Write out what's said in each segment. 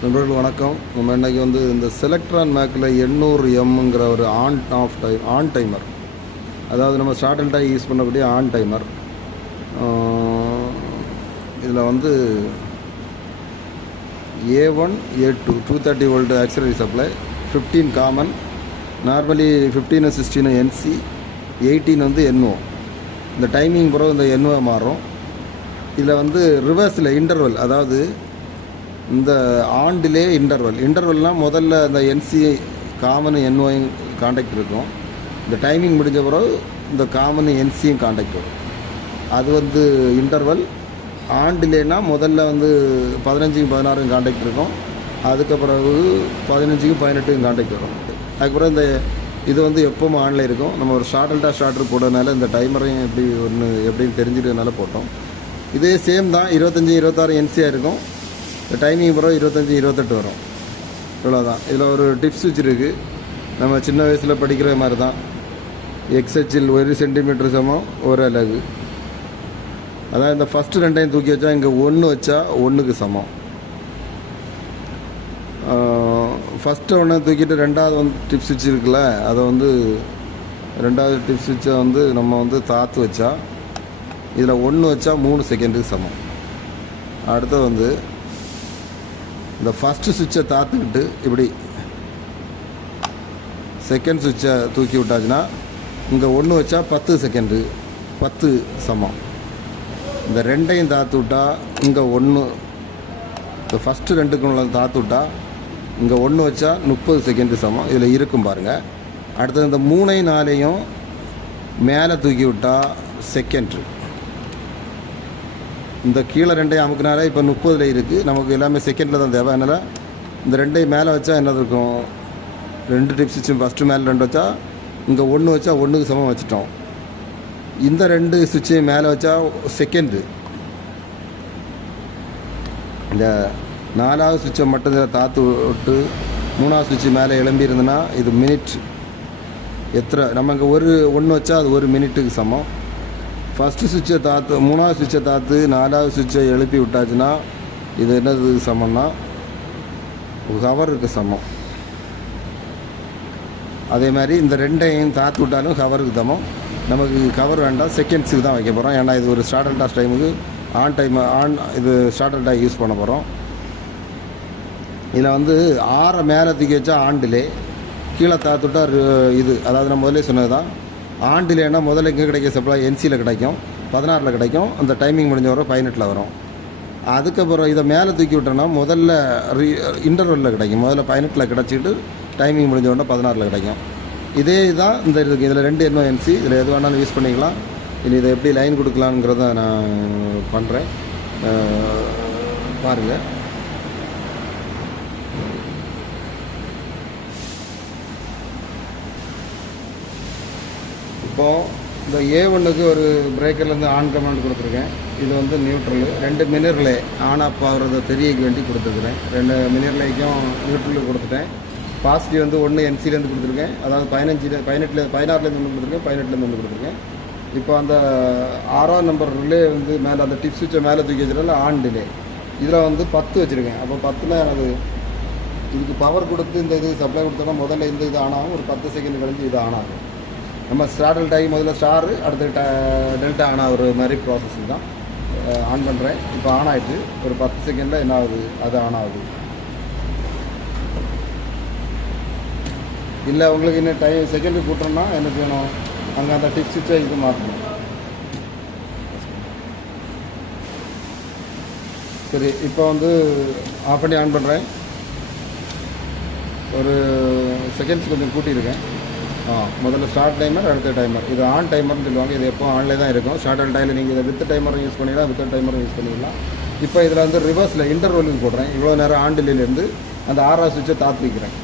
நண்பர்கள் வணக்கம். நம்ம இன்றைக்கி இந்த செலக்ட்ரான் மேக்கில் 800Mங்கிற ஒரு ஆன் டைமர், அதாவது நம்ம ஸ்டார்ட் அண்ட் டைம் யூஸ் பண்ணக்கூடிய ஆன் டைமர். இதில் A1 A2 230 volt auxiliary supply, 15 common, normally 15 16 NC, 18 NO. இந்த டைமிங் பிறகு இந்த NO மாறும். இதில் ரிவர்ஸில் இன்டர்வல், அதாவது இந்த ஆன் டிலே இன்டர்வல்னால் முதல்ல இந்த NC காமன் NO கான்டாக்ட் இருக்கும். இந்த டைமிங் முடிஞ்ச பிறகு இந்த காமன் NCயும் கான்டாக்ட் வரும். அது இன்டர்வல். ஆன் டிலேனா முதல்ல 15க்கும் 16க்கும் கான்டாக்ட் இருக்கும். அதுக்கு பிறகு 15க்கும் 18க்கும் கான்டாக்ட் வரும். அதுக்கப்புறம் இது எப்பவும் ஆன்லைன் இருக்கும். நம்ம ஒரு ஸ்டார்டர் போடுறதுனால இந்த டைமரையும் எப்படின்னு தெரிஞ்சுக்கிறதுனால போட்டோம். இதே சேம் தான், 25 26 NCயாக இருக்கும். இந்த டைமிங் பிறகு 25 28 வரும். இவ்வளோதான். இதில் ஒரு டிப்ஸ் சுவிட்ச் இருக்குது. நம்ம சின்ன வயசில் படிக்கிற மாதிரி தான். XHல் 1 சென்டிமீட்டர் சமம் 1 அலகு. அதாவது இந்த ஃபஸ்ட்டு ரெண்டையும் தூக்கி வச்சா இங்கே 1 வச்சா 1க்கு சமம். ஃபஸ்ட்டு ஒன்று தூக்கிட்டு ரெண்டாவது டிப்ஸ் சுவிட்ச் இருக்குல்ல, அதை ரெண்டாவது டிப்ஸ் சுவிட்சை நம்ம தாத்து வச்சா இதில் 1 வச்சா 3 செகண்டுக்கு சமம். அடுத்து இந்த ஃபஸ்ட்டு சுவிட்சை தாத்துக்கிட்டு இப்படி செகண்ட் சுவிட்சை தூக்கி விட்டாச்சுன்னா இங்கே 1 வச்சா 10 செகண்டு 10 சமம். இந்த ரெண்டையும் தாத்து விட்டா இங்கே 1, இந்த ஃபஸ்ட்டு ரெண்டுக்கு தாத்து விட்டா இங்கே 1 வச்சா 30 செகண்டு சமம். இதில் இருக்கும் பாருங்கள். அடுத்தது இந்த 3 4 மேலே தூக்கி விட்டா செகண்ட். இந்த கீழே ரெண்டையும் அமுக்குனாலே இப்போ 30 இருக்குது. நமக்கு எல்லாமே செகண்டில் தான் தேவை. அதனால் இந்த ரெண்டையும் மேலே வச்சா என்னது இருக்கும், 2 டிப்ஸ் சுவிட்சும் ஃபஸ்ட்டு மேலே 2 வச்சா இங்கே 1 வச்சா 1க்கு சமம் வச்சுட்டோம். இந்த 2 சுவிட்சையும் மேலே வச்சா செகண்டு. இந்த 4வது சுவிட்சை மட்டும் இதில் தாத்து விட்டு 3வது சுவிட்சு மேலே எழும்பி இருந்ததுன்னா இது மினிட். நம்ம இங்கே 1 வச்சா அது 1 மினிட்டுக்கு சமம். ஃபஸ்ட்டு சுவிட்சை தாத்து 3வது சுவிட்சை தாத்து 4வது சுவிட்சை எழுப்பி விட்டாச்சுன்னா இது என்னது சமம்னா ஹவருக்கு சமம். அதே மாதிரி இந்த ரெண்டையும் தாத்து விட்டாலும் ஹவருக்கு சமம். நமக்கு கவர் வேண்டாம், செகண்ட்ஸுக்கு தான் வைக்க போகிறோம். ஏன்னா இது ஒரு ஸ்டார்ட் அண்ட் டாஸ் டைமுக்கு இது ஸ்டார்ட் அண்ட் டாஸ் யூஸ் பண்ண போகிறோம். இதில் 6 மேலே தூக்கி வச்சா ஆன் டிலே, கீழே தாத்துட்டா இது. அதாவது நம்ம முதலே சொன்னது தான். ஆன் டிலேனா முதல்ல எங்கே கிடைக்க சப்ளை NCயில் கிடைக்கும், 16ல் கிடைக்கும். அந்த டைமிங் முடிஞ்ச வரும் 18ல் வரும். அதுக்கப்புறம் இதை மேலே தூக்கி விட்டோன்னா முதல்ல இன்டர்வலில் கிடைக்கும். முதல்ல 18ல் கிடச்சிட்டு டைமிங் முடிஞ்ச உடனே 16ல் கிடைக்கும். இதே தான் இந்த இருக்குது. இதில் 2 NO NC, இதில் எது வேணாலும் யூஸ் பண்ணிக்கலாம். இனி இதை எப்படி லைன் கொடுக்கலாங்கிறத நான் பண்ணுறேன், பாருங்கள். இப்போது இந்த A1க்கு ஒரு பிரேக்கர்லேருந்து ஆன் கமாண்ட் கொடுத்துருக்கேன். இது neutral. 2 mini relay on off ஆகிறத தெரியக்கு வேண்டி கொடுத்துருக்குறேன். 2 மினி ரிலேக்கும் நியூட்ரலு கொடுத்துட்டேன். பாசிட்டிவ் 1 NCலேருந்து கொடுத்துருக்கேன். அதாவது 16லேருந்து 1 கொடுத்துருக்கேன், 18லேருந்து 1 கொடுத்துருக்கேன். இப்போ அந்த 6ஆம் நம்பர் ரிலே மேலே அந்த டிப் சுவிட்சை மேலே தூக்கி வச்சுருக்கல ஆன் டிலே, இதில் 10 வச்சுருக்கேன். அப்போ 10ல் எனக்கு இதுக்கு பவர் கொடுத்து இந்த இது சப்ளை கொடுத்தோன்னா முதல்ல இந்த இது ஆன் ஆகும். ஒரு 10 செகண்ட் கழிஞ்சு இது ஆன் ஆகும். நம்ம ஸ்டார்டல் டைம் முதல்ல ஸ்டாரு, அடுத்து டெல்டா ஆன் ஆகிற மாதிரி ப்ராசஸிங் தான். ஆன் பண்ணுறேன். இப்போ ஆன் ஆகிட்டு ஒரு 10 செகண்டில் என்ன ஆகுது, அது ஆன் ஆகுது. இல்லை உங்களுக்கு இன்னும் செகண்டு கூட்டணும்னா என்ன செய்யணும், அங்கே அந்த டிப் சுவிட்சை இது மாற்றணும். சரி, இப்போ ஆஃப் பண்ணி ஆன் பண்ணுறேன். ஒரு செகண்ட்ஸ் கொஞ்சம் கூட்டியிருக்கேன். முதல்ல ஸ்டார்ட் டைமர், அடுத்த டைமர். இது ஆன் டைமர்னு சொல்லுவாங்க. இது எப்போ ஆன்லேயே தான் இருக்கும். ஸ்டார்ட் அண்ட் டைமில் நீங்கள் இதை வித் டைமரும் யூஸ் பண்ணிக்கலாம், வித் டைமரும் யூஸ் பண்ணிக்கலாம். இப்போ இதில் ரிவர்ஸில் இன்டர்வலுக்கு போடுறேன். இவ்வளோ நேரம் ஆன் டிலேலேருந்து அந்த 6வது சுவிட்சை தாத்து வைக்கிறேன்.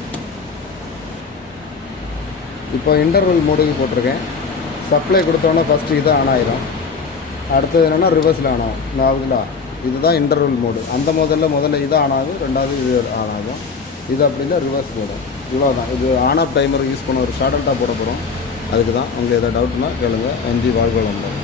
இப்போ இன்டர்வல் மோடுக்கு போட்டிருக்கேன். சப்ளை கொடுத்தோன்னே ஃபஸ்ட்டு இது ஆன் ஆகிடும். அடுத்தது என்னென்னா ரிவர்ஸில் ஆன் ஆகும். ஆகுதுங்களா? இதுதான் இன்டர்வல் மோடு. அந்த முதல்ல இது ஆன் ஆகும், ரெண்டாவது இது ஆன் ஆகும். இது அப்படின்னா ரிவர்ஸ் மோடு. இவ்வளோ தான். இது ஆன் ஆஃப் டைமர் யூஸ் பண்ண ஒரு ஸ்டார்ட் அண்ட் டாப் போட போகிறோம். அதுக்கு தான். உங்களுக்கு எதாவது டவுட்னா கேளுங்க. நன்றி, வாழ்க வளமுடன்.